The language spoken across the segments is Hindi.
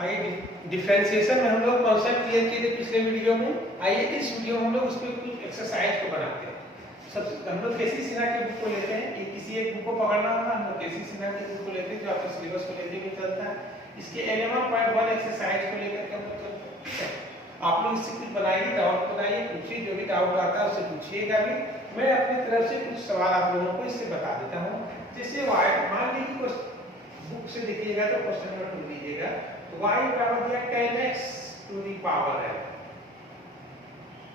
आइए डिफरेंशिएशन में हम लोग कॉन्सेप्ट क्लियर किए थे पिछले वीडियो में। आइए इस वीडियो में हम लोग उस पर कुछ एक्सरसाइज को बनाते हैं। सबसे हम लोग केसी सिन्हा के बुक को लेते हैं, ये किसी एक बुक को पकड़ना होगा। हम लोग केसी सिन्हा के बुक को लेते हैं जो आपके सिलेबस को लेते हुए चलता है। इसके 11.1 एक्सरसाइज को लेकर के हम लोग चलते हैं। आप लोग इससे कुछ बनाइए, डाउट बनाइए, पूछिए, जो भी डाउट आता है उससे पूछिएगा भी। मैं अपनी तरफ से कुछ सवाल आप लोगों को इससे बता देता हूँ। जैसे मान लीजिए बुक से देखिएगा तो क्वेश्चन नंबर 2 लीजिएगा, y बराबर दिया 10x टू दी पावर है।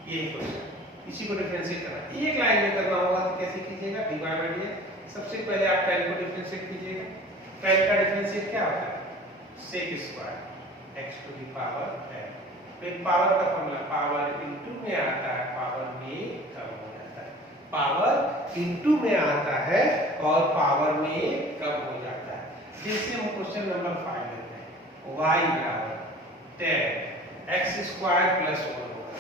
ये क्वेश्चन, इसी को डिफरेंशिएट करना एक लाइन में करना होगा तो कैसे कीजिएगा, dy बाय dx। सबसे पहले आप 10 को डिफरेंशिएट कीजिएगा। 10 का डिफरेंशिएट क्या होता है, sec square x to the power है। फिर पावर का फॉर्मूला पावर इनटू में आता है, पावर में कम हो जाता है। पावर इनटू में आता है और पावर में कम हो जाता है। जैसे हम क्वेश्चन नंबर 5 लेते हैं, y बराबर 10 x स्क्वायर प्लस 1 होगा,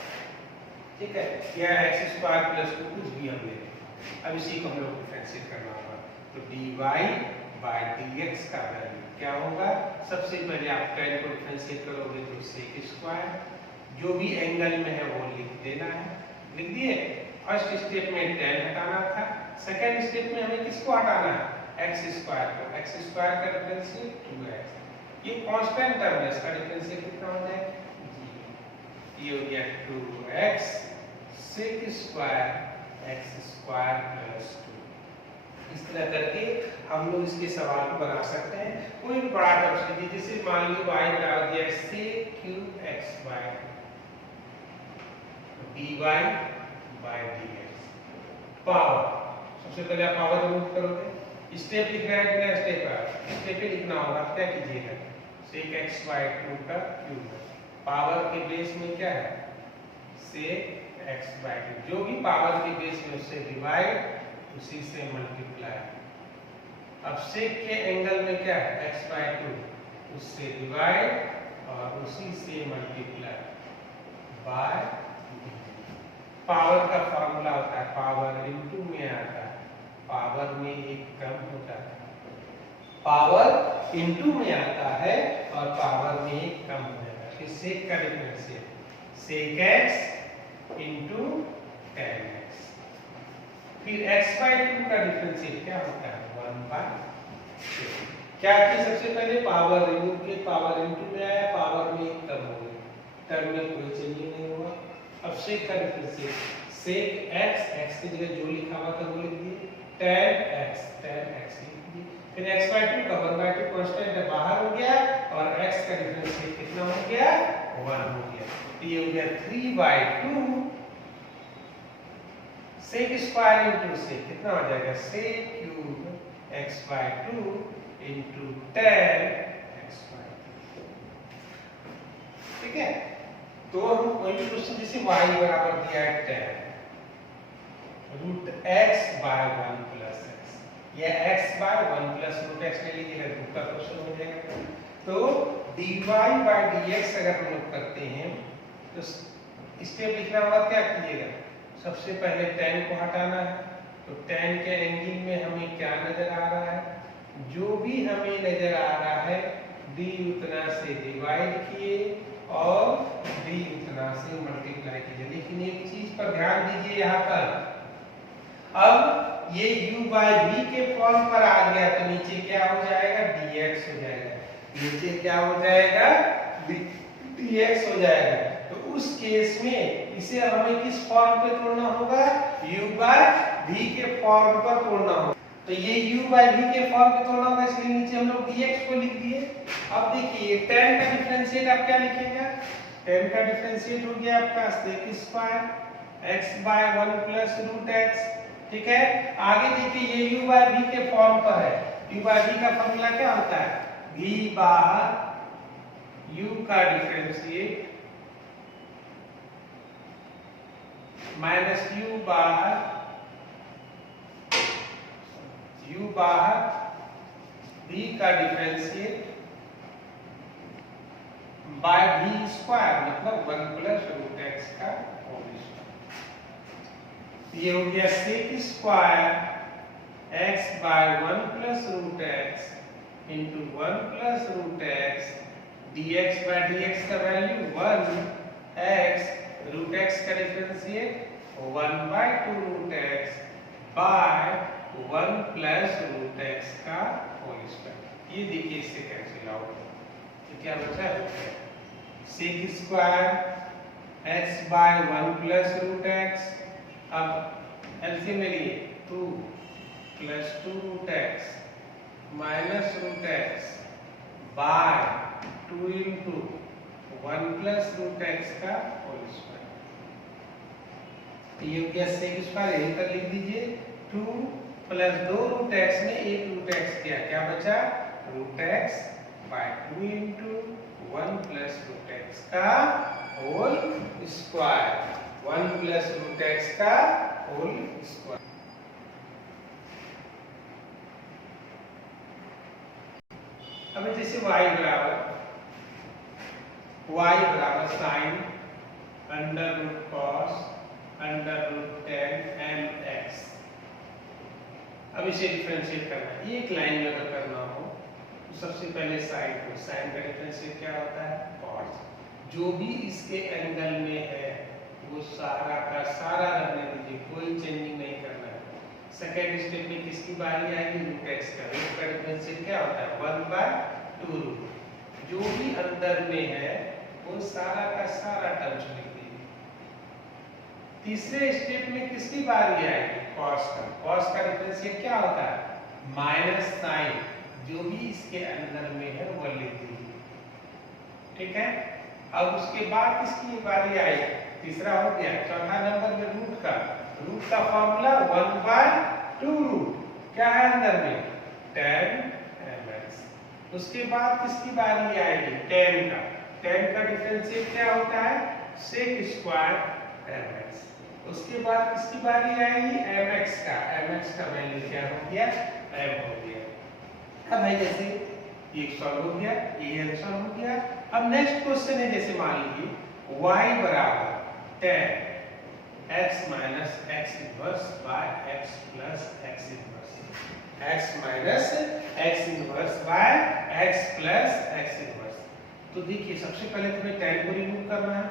ठीक है, या x स्क्वायर प्लस 2 कुछ भी हम लेते हैं। अब इसी को हम लोग डिफरेंशिएट करना होगा, तो dy बाय dx का वैल्यू क्या होगा। सबसे पहले आप 10 को डिफरेंशिएट करोगे तो sec स्क्वायर, जो भी एंगल में है वो लिख देना है। लिख दिए। फर्स्ट स्टेप में 10 हटाना था, सेकंड स्टेप में हमें किसको हटाना है, x स्क्वायर को। x स्क्वायर का डिफरेंशिएट 2x, ये कांस्टेंट टर्म है, इसका डिफरेंशिएट कितना हो जाएगा, ये हो गया 2x sec square x square plus 2। इस तरह करके हम लोग इसके सवाल को बना सकते हैं। कोई भी बड़ा टर्म लीजिए, जैसे मान लीजिए y बराबर दिया sec cube x by dy by dx। Power, सबसे पहले आप पावर रिमूव करोगे, स्टेप लिख रहे हैं, स्टेप है, स्टेप पे लिखना होगा। क्या कीजिएगा, sec x बाय 2 का क्यूब, पावर के बेस में क्या है sec x बाय 2, जो भी पावर के बेस में उससे डिवाइड, उसी से मल्टीप्लाई। अब sec के एंगल में क्या है x बाय 2, उससे डिवाइड और उसी से मल्टीप्लाई बाय। पावर का फॉर्मूला होता है पावर इनटू में आता है, पावर में एक कम हो जाता है। पावर इनटू में आता है और पावर में एक कम हो जाता है। फिर sec का differentiate sec x into 10x। फिर x बाय 2 का डिफरेंशिएट क्या होता है 1 बाय 2। क्या किया, सबसे पहले पावर रिमूव के, पावर इनटू में आया, पावर में एक कम हो गई, टर्म में कोई चेंज नहीं हुआ। अब sec का डिफरेंशिएट sec x की जगह जो लिखा हुआ था वो लिख दिए, tan x लिख दिए। फिर x बाय 2 का 1 बाय 2 कांस्टेंट है, बाहर हो गया, और x का डिफरेंशिएट कितना हो गया 1 हो गया। तो ये हो गया 3 by 2 sec square into sec कितना हो जाएगा, sec cube x by 2 into tan x by 2। ठीक है, तो हम कोई भी क्वेश्चन जैसे y बराबर दिया है 10 root x by 1 plus x, या x by 1 plus root x ले लीजिएगा, दूसरा क्वेश्चन हो जाएगा। तो dy बाय dx अगर हम लोग करते हैं तो स्टेप लिखना होगा, क्या कीजिएगा, सबसे पहले 10 को हटाना है, तो 10 के एंगल में हमें क्या नजर आ रहा है, जो भी हमें नजर आ रहा है d उतना से डिवाइड किए और d उतना से मल्टीप्लाई कीजिए। लेकिन एक चीज पर ध्यान दीजिए, यहाँ पर अब ये u बाय v के फॉर्म पर आ गया, तो नीचे क्या हो जाएगा dx हो जाएगा, नीचे क्या हो जाएगा dx हो जाएगा। तो उस केस में इसे हमें किस फॉर्म पे तोड़ना होगा, u बाय v के फॉर्म पर तोड़ना होगा। तो ये u बाय v के फॉर्म पे तोड़ना होगा, इसलिए नीचे हम लोग dx को लिख दिए। अब देखिए 10 का डिफरेंशिएट आप क्या लिखेगा, 10 का डिफरेंशिएट हो गया आपका sec square x by 1 plus root x। ठीक है, आगे देखिए ये u बाय v के फॉर्म पर है, u बाय v का फॉर्मूला क्या होता है, v बार u का डिफरेंशिएट माइनस u बार v का डिफरेंशिएट बाय v स्क्वायर, मतलब 1 प्लस रूट x का होल स्क्वायर। ये हो गया sec square x by 1 plus root x into 1 plus root x dx by dx का वैल्यू 1x रूट x का differentiate 1 by 2 root x by 1 plus root x का होल स्क्वायर। ये देखिए इससे कैंसिल आउट, तो क्या बचा sec square x by 1 plus root x। अब एलसीएम में लिए 2 plus 2 root x minus root x by 2 into 1 plus root x का होल स्क्वायर। ये क्या सेक स्क्वायर यहीं पर लिख दीजिए 2 प्लस 2 रूट x में 1 रूट x किया, क्या बचा root x by 2 into 1 plus root x का whole square. 1 plus root x का होल स्क्वायर। अब जैसे y बराबर sine under root cos under root ten mx। अब इसे डिफरेंशिएट करना है। ये एक लाइन में अगर करना हो तो सबसे पहले साइन को, साइन का डिफरेंशिएट क्या होता है कॉस। जो भी इसके एंगल में है वो सारा का सारा रहने दीजिए, कोई चेंजिंग नहीं करना है। सेकेंड स्टेप में किसकी बारी आएगी रूट x का। रूट का डिफरेंशिएट क्या होता है 1 बाय 2 रूट। जो भी अंदर में है वो सारा का सारा टर्म लिख दीजिए। तीसरे स्टेप में किसकी बारी आएगी cos का। cos का डिफरेंशिएट क्या होता है माइनस साइन। जो भी इसके अंदर में है वो लिख दीजिए, ठीक है। अब उसके बाद किसकी बारी आएगी, तीसरा हो गया। चौथा नंबर में रूट का फॉर्मूला 1 बाय 2 रूट, क्या है अंदर में tan mx। उसके बाद किसकी बारी आएगी tan का। tan का डिफरेंशिएट क्या होता है sec स्क्वायर mx। उसके बाद किसकी बारी आएगी mx का। mx का वैल्यू क्या हो गया m हो गया। अब है जैसे ये सॉल्व हो गया, ये आंसर हो गया। अब नेक्स्ट क्वेश्चन है, जैसे मान लीजिए y बराबर tan x minus x inverse by x plus x inverse. x minus x inverse by x plus x inverse. तो देखिए सबसे पहले तुम्हें tan को रिमूव करना है,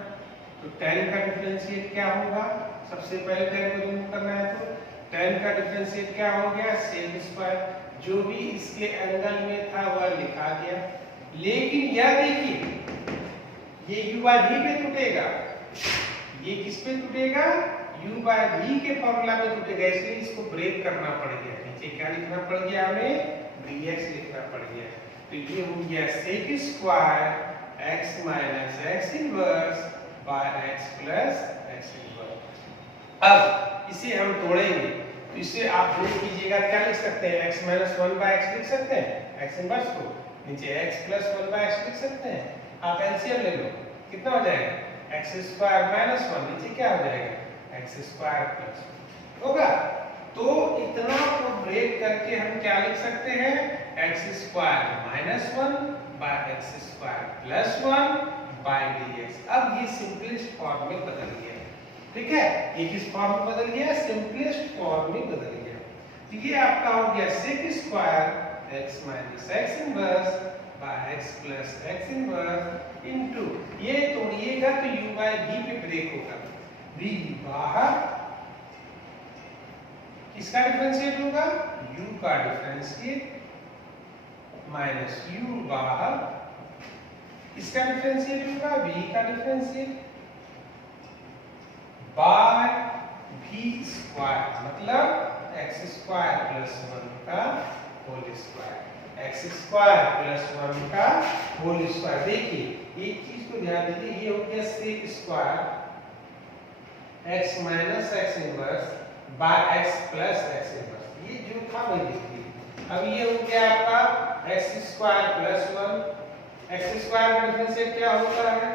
तो tan का डिफरेंशिएट क्या होगा। सबसे पहले tan को रिमूव करना है तो tan का डिफरेंशिएट क्या हो गया sec स्क्वायर। जो भी इसके एंगल में था वह लिखा गया। लेकिन यह देखिए ये u बाय v पे टूटेगा, ये किस पे टूटेगा u बाय v के फॉर्मूला में टूटेगा, इसलिए इसको ब्रेक करना पड़ गया। नीचे क्या लिखना पड़ गया हमें dx लिखना पड़ गया। तो ये हो गया sec square x minus x inverse by x plus x inverse. अब इसे हम तोड़ेंगे तो इसे आप जो कीजिएगा क्या लिख सकते हैं x माइनस 1 बाय x लिख सकते हैं x इनवर्स को, नीचे x प्लस 1 बाय x लिख सकते हैं। आप एलसीएम ले लो, कितना हो जाएगा x स्क्वायर माइनस 1, नीचे क्या हो जाएगा x स्क्वायर प्लस होगा। तो इतना को ब्रेक करके हम क्या लिख सकते हैं x square minus 1 by x square plus 1 by dx। अब ये सिंपलेस्ट फॉर्म में बदल गया, ठीक है। ये किस फॉर्म में बदल गया सिंपलेस्ट फॉर्म में बदल गया। तो ये आपका हो गया sec square x minus x inverse by x plus x inverse into ये तोड़िएगा तो u बाय v पे ब्रेक होगा। v बाहर किसका डिफरेंशिएट होगा u का डिफरेंशिएट माइनस u बाहर किसका डिफरेंशिएट होगा v का डिफरेंशिएट बाय v स्क्वायर, मतलब x स्क्वायर प्लस 1 का whole square. x square plus 1 का होल स्क्वायर। देखिए एक चीज को ध्यान दीजिए, ये हो गया sec square x minus x inverse by x plus x inverse. ये जो था वही देखिए। अब ये हो गया आपका x square plus 1। x square का डिफरेंशिएट क्या होता है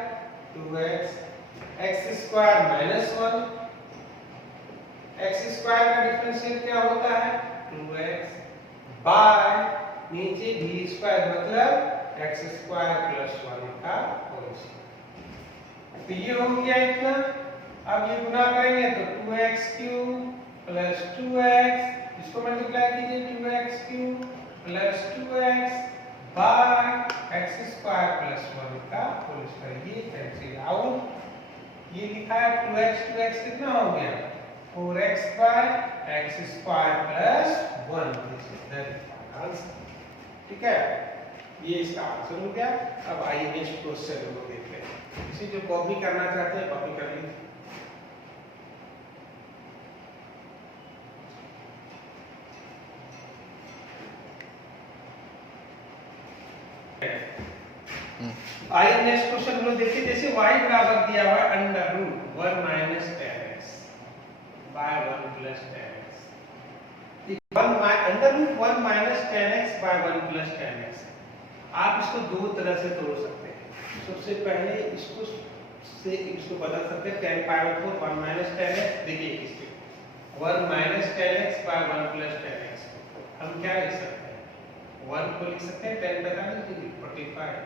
2x। x square minus 1, x square का डिफरेंशिएट क्या होता है 2x बाय नीचे v स्क्वायर, मतलब x स्क्वायर प्लस 1 का होल स्क्वायर। तो ये हो गया इतना। अब ये गुना करेंगे तो 2x क्यूब प्लस 2x, इसको मल्टीप्लाई कीजिए 2x cube plus 2x by x square plus 1 का होल स्क्वायर। ये कैंसिल आउट। ये लिखा है 2x कितना हो गया 4x by x square plus 1। This is the answer. ठीक है, ये इसका आंसर हो गया। अब आइए नेक्स्ट क्वेश्चन को देखते हैं। इसे जो कॉपी करना चाहते हैं कॉपी कर लीजिए। आइए नेक्स्ट क्वेश्चन हम लोग देखिए। जैसे y बराबर दिया हुआ है under root 1 minus 10x by 1 plus 10x। Under root 1 minus 10x by 1 plus 10x। आप इसको दो तरह से तोड़ सकते हैं। सबसे पहले इसको बदल सकते हैं 10 पावर 4 1 माइनस 10x। देखिए इसके 1 minus 10x by 1 plus 10x हम क्या लिख सकते हैं 1 को लिख सकते हैं 10 बता दीजिए 45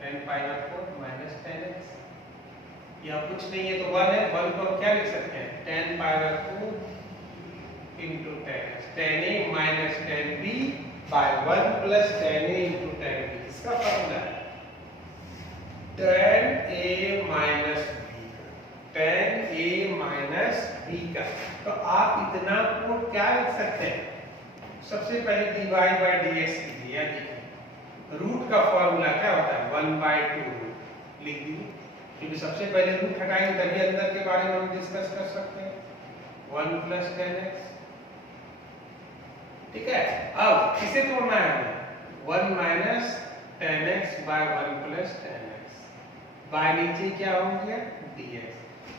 10 पावर 4 माइनस 10x। या कुछ नहीं है तो 1 है 1 को हम क्या लिख सकते हैं 10 power 4 into 10x 10a minus 10b by 1 plus 10a into 10b। इसका फॉर्मूला है 10a minus b 10a minus b का। तो आप इतना को क्या लिख सकते हैं सबसे पहले dy by dx कीजिए। या देखिए रूट का फॉर्मूला क्या होता है 1/2 रूट लिख दीजिए। क्योंकि सबसे पहले रूट हटाएंगे तभी अंदर के बारे में हम डिस्कस कर सकते हैं 1 प्लस 10x। ठीक है, अब किसे तोड़ना है हमें 1 minus 10x by 1 plus 10x bye नीचे क्या हो गया dx।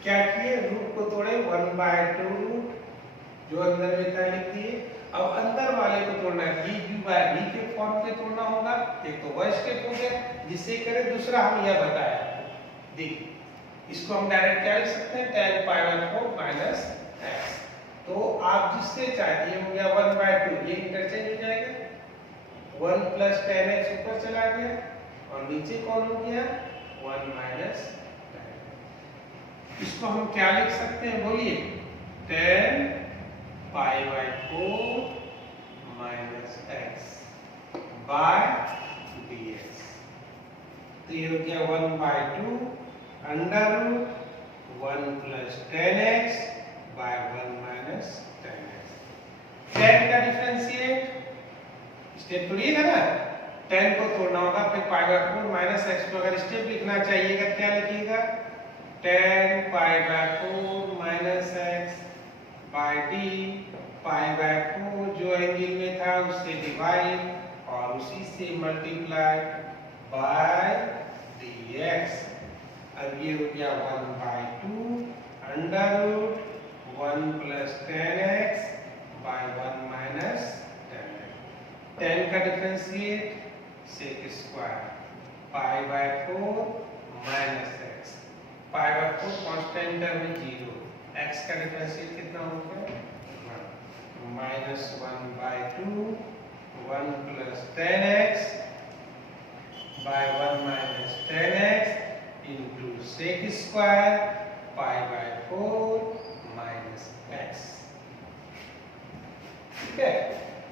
क्या किए रूट को तोड़े 1/2 रूट जो अंदर में था लिख दिए। अब अंदर वाले को तोड़ना है b बाय b के फॉर्म पे तोड़ना होगा। एक तो वह स्टेप हो गया जिससे करें। दूसरा हम यह बताया देखिए इसको हम डायरेक्ट क्या लिख सकते हैं 10 पावर 4 माइनस x। तो आप जिससे चाहते हैं हो गया 1/2 ये इंटरचेंज हो जाएगा 1 प्लस 10x ऊपर चला गया और नीचे कौन हो गया 1 माइनस 10। इसको हम क्या लिख सकते हैं बोलिए 10 pi by 4 minus x by dx। तो ये हो गया 1/2 under root 1 plus 10x by 1 minus 10x। 10 का डिफरेंशिएट स्टेप तोड़िएगा ना 10 को तोड़ना होगा फिर पाई बाय 4 माइनस x को अगर स्टेप लिखना चाहिएगा क्या लिखिएगा 10 pi by 4 minus x by d pi by 4 जो एंगल में था उससे डिवाइड और उसी से मल्टीप्लाई बाय dx। अब ये हो गया 1/2 under root 1 plus 10x by 1 minus 10x। 10 का differentiate sec square pi by 4 minus x pi by 4 constant term में 0 x का डिफरेंशिएट कितना हो गया minus 1/2 1 plus 10x by 1 minus 10x into sec square pi by 4 minus x। ठीक है,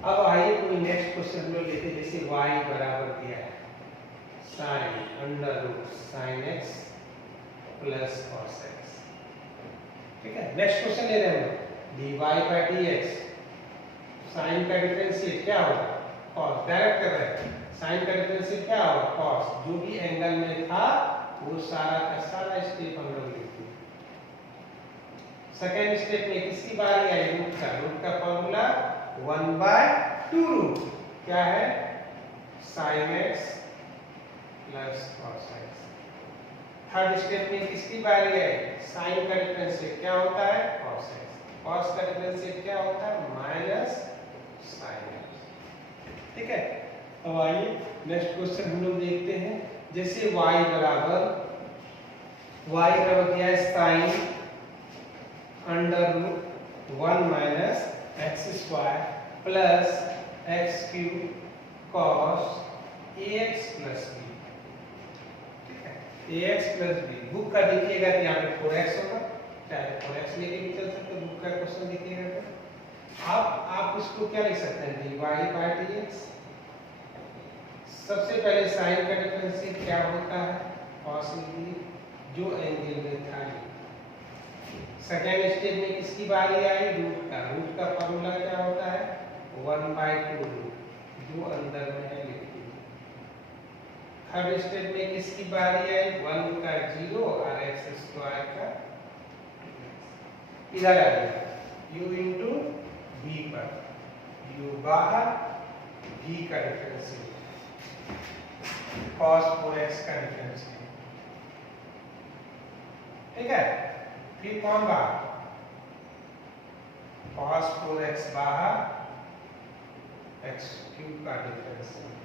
अब आइए कोई नेक्स्ट क्वेश्चन लो लेते जैसे y बराबर दिया है sin under root sin x plus cos x। ठीक है, नेक्स्ट क्वेश्चन ले रहे हैं dy by dx। sin का डिफरेंशिएट क्या होगा cos डायरेक्ट कर रहे हैं sin का डिफरेंशिएट क्या होगा cos। जो भी एंगल में था वो सारा का सारा स्टेप हम लोग लिखते हैं। सेकेंड स्टेप में किसकी बारी आई रूट का फॉर्मूला 1/2 रूट क्या है sin x plus cos x। Third step में किसकी बारी है sin का डिफरेंशिएट क्या होता है cos x। cos का डिफरेंशिएट क्या होता है माइनस sin x। ठीक है, अब आइए नेक्स्ट क्वेश्चन हम लोग देखते हैं। जैसे y बराबर क्या है sin under root 1 minus x square plus x cube cos ax plus b। ठीक है ax प्लस b बुक का देखिएगा तो यहाँ पे 4x होगा चाहे 4x लेके भी चल सकते बुक का क्वेश्चन देखिएगा तो आप इसको क्या लिख सकते हैं dy by dx सबसे पहले साइन का डिफरेंशिएट क्या होता है, cos इंटू जो एंगल में था। सेकेंड स्टेप में किसकी बारी आई, रूट का फॉर्मूला क्या होता है 1/2 रूट जो अंदर में है लिखिए। थर्ड स्टेप में किसकी बारी आई 1 का 0 और x स्क्वायर का इधर आ गया u इंटू v पर, u बाहर v का डिफरेंशिएट cos 4x का डिफरेंशिएट, ठीक है। फिर कौन बाहर cos 4x बाहर x क्यूब का डिफरेंशिएट।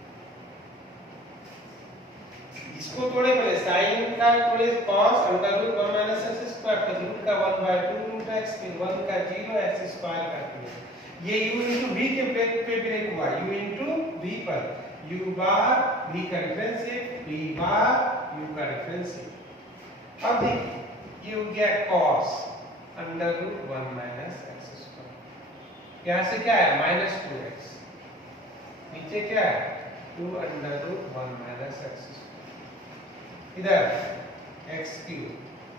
इसको थोड़े पहले साइन का थोड़े cos under root 1 minus x square का रूट का 1/2 रूट x फिर 1 का 0 x स्क्वायर करते हैं। ये u इंटू v के पे ब्रेक हुआ, u इंटू v पर u बार v का डिफरेंशिएट v बार u का डिफरेंशिएट। अब देखिए ये हो गया cos under root 1 minus x square, यहाँ से क्या है माइनस 2x, नीचे क्या है 2 under root 1 minus x square, इधर x क्यूब,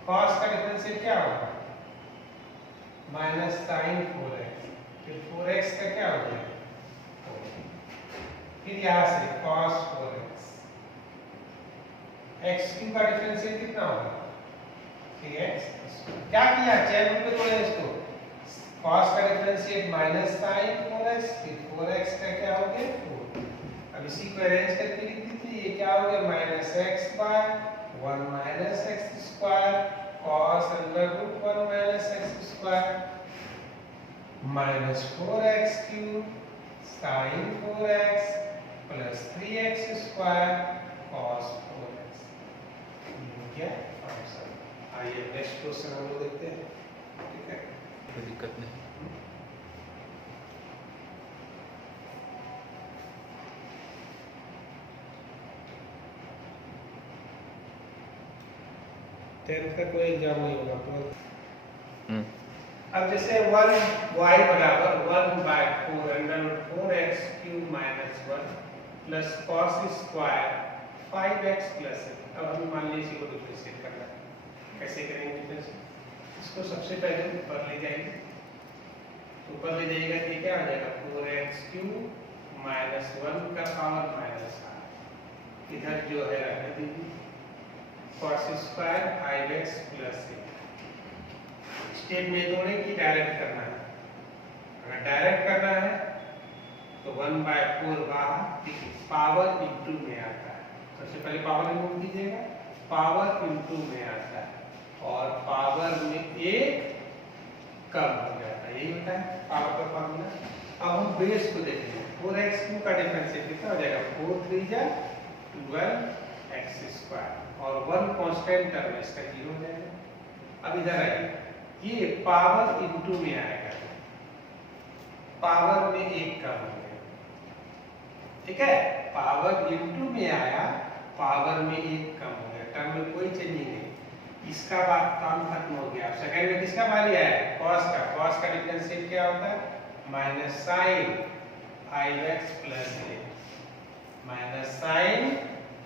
cos का डिफरेंशिएट क्या होगा माइनस sin 4x, फिर 4x का क्या हो गया 4, फिर यहाँ से cos 4x, x क्यूब का डिफरेंशिएट कितना होगा 3x, क्या किया चेन रूल पे तोड़े इसको, cos का डिफरेंशिएट माइनस sin 4x फिर 4x का क्या हो गया 4। अब इसी को अरेंज करके लिख दीजिए, ये क्या हो गया माइनस x बार 1 minus x square cos under root 1 minus x square minus 4x cube sin 4x plus 3x square cos 4x। क्या आंसर, आइए नेक्स्ट क्वेश्चन हम लोग देखते हैं, ठीक है कोई दिक्कत नहीं। टेंथ का कोई एग्जाम नहीं होगा तो अब जैसे 1y बराबर 1/4 under root 4x cube minus 1 plus cos square 5x plus, अब हम मान लीजिए इसी को डिफरेंशिएट करना है, कैसे करेंगे डिफरेंशिएट, इसको सबसे पहले ऊपर ले जाएंगे, ऊपर ले जाइएगा तो क्या आ जाएगा 4x क्यूब माइनस 1 का पावर माइनस 8, इधर जो है रख दीजिए cos square 5x plus 1। Step में दोनों की डायरेक्ट करना है, अगर डायरेक्ट करना है तो 1/4 बाहर, देखिए पावर इनटू में आता है, सबसे पहले पावर रिमूव कीजिएगा, पावर इनटू में आता है और पावर में एक कम हो जाता है, यही होता है पावर का फॉर्मूला। अब हम बेस को देखेंगे, 4x क्यूब का डिफरेंशिएट कितना हो जाएगा 4 3 जा 12x स्क्वायर और 1 कांस्टेंट टर्म इसका 0 हो जाएगा। अब इधर आइए, ये पावर इनटू में आएगा, पावर में एक कम हो गया, ठीक है, पावर इनटू में आया, पावर में एक कम हो गया, टर्म में कोई चेंजिंग नहीं, इसका बात काम खत्म हो गया। सेकंड में किसका बारी आया cos का डिफरेंशिएट क्या होता है minus sin 5x plus 8 minus sin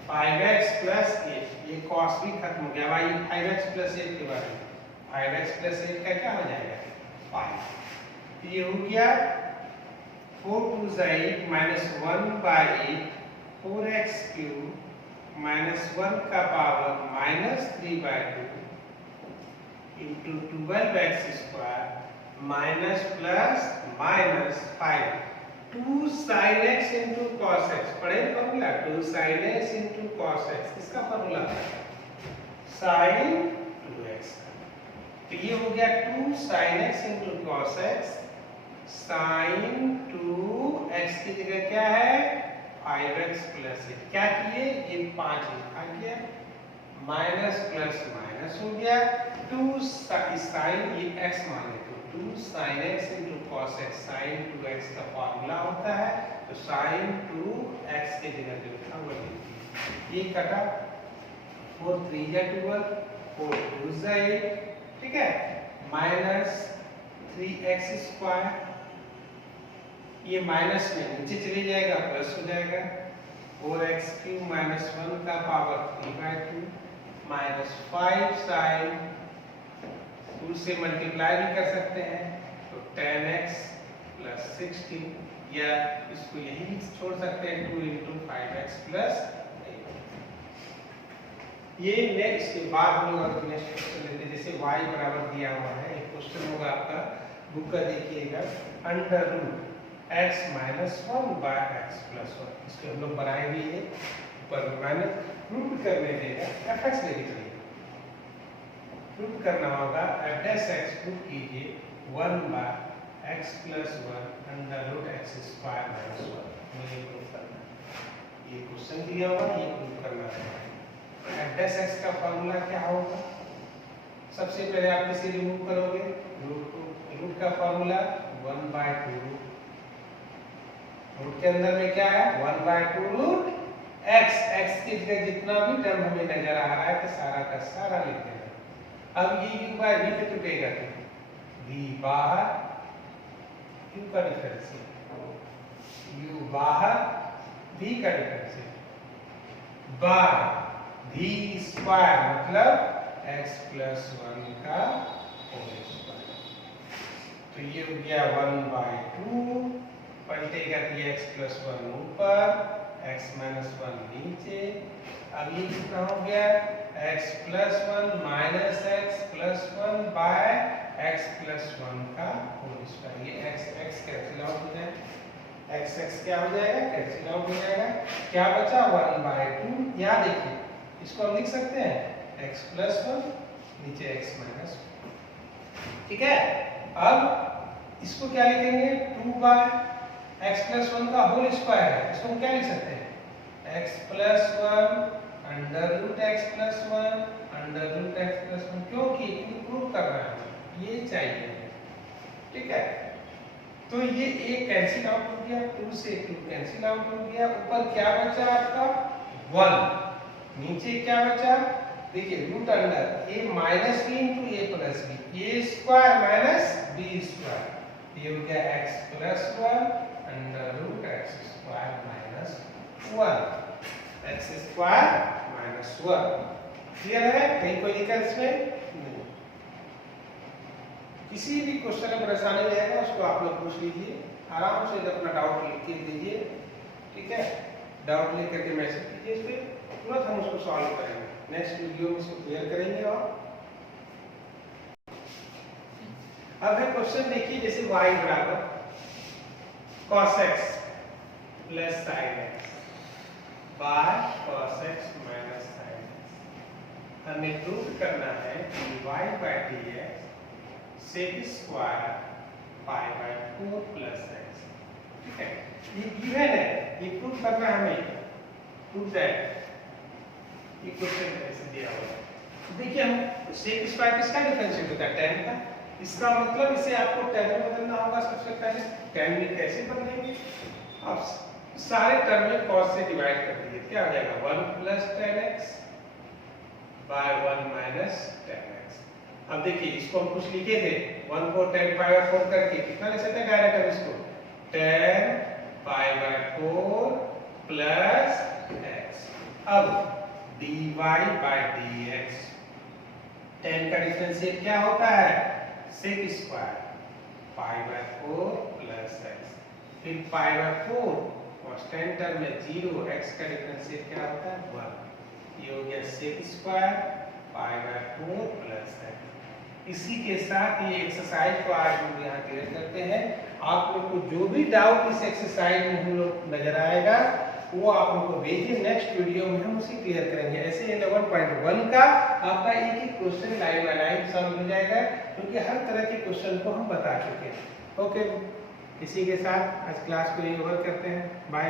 5x plus 8, ये cos भी खत्म हो गया भाई, 5x प्लस 8 के बारे में 5x प्लस 8 का क्या हो जाएगा 5, ये हो गया 4 2 8 माइनस 1/8 4x क्यूब माइनस 1 का power minus 3/2 into 12x square minus plus minus 5 2 sin x into cos x, पढ़े formula 2 sin x into cos x, किसका फॉर्मूला sin 2x, तो ये हो गया 2 sin x into cos x sin 2x की जगह क्या है 5x प्लस 8, क्या किए ये 5 लिखा गया माइनस प्लस माइनस हो गया 2 sin ये x मान लेते हो 2 sin x into cos x sin 2x का फॉर्मूला होता है, तो sin 2x के जगह जो लिखा हुआ लिखिए, ये कटा 4 3 जा 12 4 2 जा 8, ठीक है, माइनस 3x स्क्वायर, ये माइनस में नीचे चले जाएगा प्लस हो जाएगा 4x³ माइनस 1 का पावर 3/2 माइनस 5 साइन 2 से मल्टीप्लाई भी कर सकते हैं तो 10x प्लस 16, या इसको यही छोड़ सकते हैं 2 × 5x प्लस 8। ये नेक्स्ट के बाद हम लोग अगर नेक्स्ट क्वेश्चन लेते हैं, जैसे y बराबर दिया हुआ है, एक क्वेश्चन होगा आपका बुक का, देखिएगा √x minus 1 by x plus 1। इसको हम लोग बनाए भी है, ऊपर माइनस प्रूव करने देगा, fx लेके चलिए, प्रूव करना होगा f डैश x प्रूव कीजिए 1 by x plus 1 √x square minus 1। ये प्रूव करना है, ये क्वेश्चन दिया हुआ है, ये प्रूव करना है। f डैश x का फॉर्मूला क्या होगा? सबसे पहले आप इसे रिमूव करोगे, रूट का फॉर्मूला 1/2 रूट के अंदर में क्या है 1/2 रूट x, x की जगह जितना भी टर्म हमें नजर आ रहा है तो सारा का सारा लिख देना। अब ये u बाय v पे टूटेगा, v बाहर, u का डिफरेंशियल, u बाहर v का डिफरेंशियल बाय v स्क्वायर मतलब x प्लस 1 का होल स्क्वायर। तो ये हो गया 1/2, पलटेगा तो x प्लस 1 ऊपर, x माइनस 1 नीचे। अब ये कितना हो गया x plus 1 minus x plus 1 by x plus 1 का होल स्क्वायर। ये x कैंसिल आउट हो जाएगा, x क्या हो जाएगा, कैंसिल आउट हो जाएगा। क्या बचा 1/2, या देखिए इसको हम लिख सकते हैं x प्लस 1 नीचे x माइनस 1, ठीक है। अब इसको क्या लिखेंगे 2 बाय x प्लस 1 का होल स्क्वायर है, इसको हम क्या लिख सकते हैं x plus 1 under root x plus 1 under root x plus 1, क्योंकि प्रूव करना है ये चाहिए, ठीक है। तो ये एक कैंसिल आउट हो गया, 2 से 2 कैंसिल आउट हो गया, ऊपर क्या बचा आपका 1, नीचे क्या बचा, देखिए root under a minus b into a plus b, a square minus b square, ये हो गया x plus 1 under root x square minus 1, x square minus 1। Clear है? कहीं कोई दिक्कत इसमें नहीं। किसी भी क्वेश्चन में परेशानी रहेगा उसको आप लोग पूछ लीजिए, आराम से अपना डाउट लिख के दीजिए, ठीक है। डाउट लिख करके मैसेज कीजिए, इस पे तुरंत हम उसको सॉल्व करेंगे। नेक्स्ट वीडियो में इसको क्लियर करेंगे। और अब है क्वेश्चन, देखिए जैसे y बराबर cos x plus sin x by cos x minus sin x। हमें प्रूव करना है कि y by dx sec square pi by 4 plus x, ठीक है। ये गिवन है, ये प्रूव करना है हमें, प्रूव दैट ये क्वेश्चन ऐसे दिया हुआ है। देखिए हम sec स्क्वायर किसका डिफरेंशियल होता है, tan का, इसका मतलब इसे आपको tan में बदलना होगा। सबसे पहले tan में कैसे बदलेंगे, आप सारे टर्म में cos से डिवाइड कर दीजिए, क्या हो जाएगा 1 plus tan x by 1 minus tan x। अब देखिए इसको हम कुछ लिखे थे 1 को tan पाई बाय 4 करके कितना ले सकते हैं डायरेक्ट, हम इसको tan pi by 4 plus x। अब dy बाय dx, tan का डिफरेंशियल क्या होता है sec square pi by 4 plus x, फिर पाई बाय 4 कांस्टेंट टर्म में 0, x का डिफरेंशियल क्या होता है 1, ये हो गया sec square pi by 4 plus x। इसी के साथ ये एक्सरसाइज को आज हम यहाँ क्लियर करते हैं। आप लोग को जो भी डाउट इस एक्सरसाइज में हम लोग नजर आएगा वो आप लोग को भेजिए, नेक्स्ट वीडियो में हम उसे क्लियर करेंगे। ऐसे 11.1 का आपका एक एक question live bye live solve हो जाएगा, क्योंकि हर तरह के क्वेश्चन को हम बता चुके हैं। ओके, इसी के साथ आज क्लास को यही ओवर करते हैं। बाय।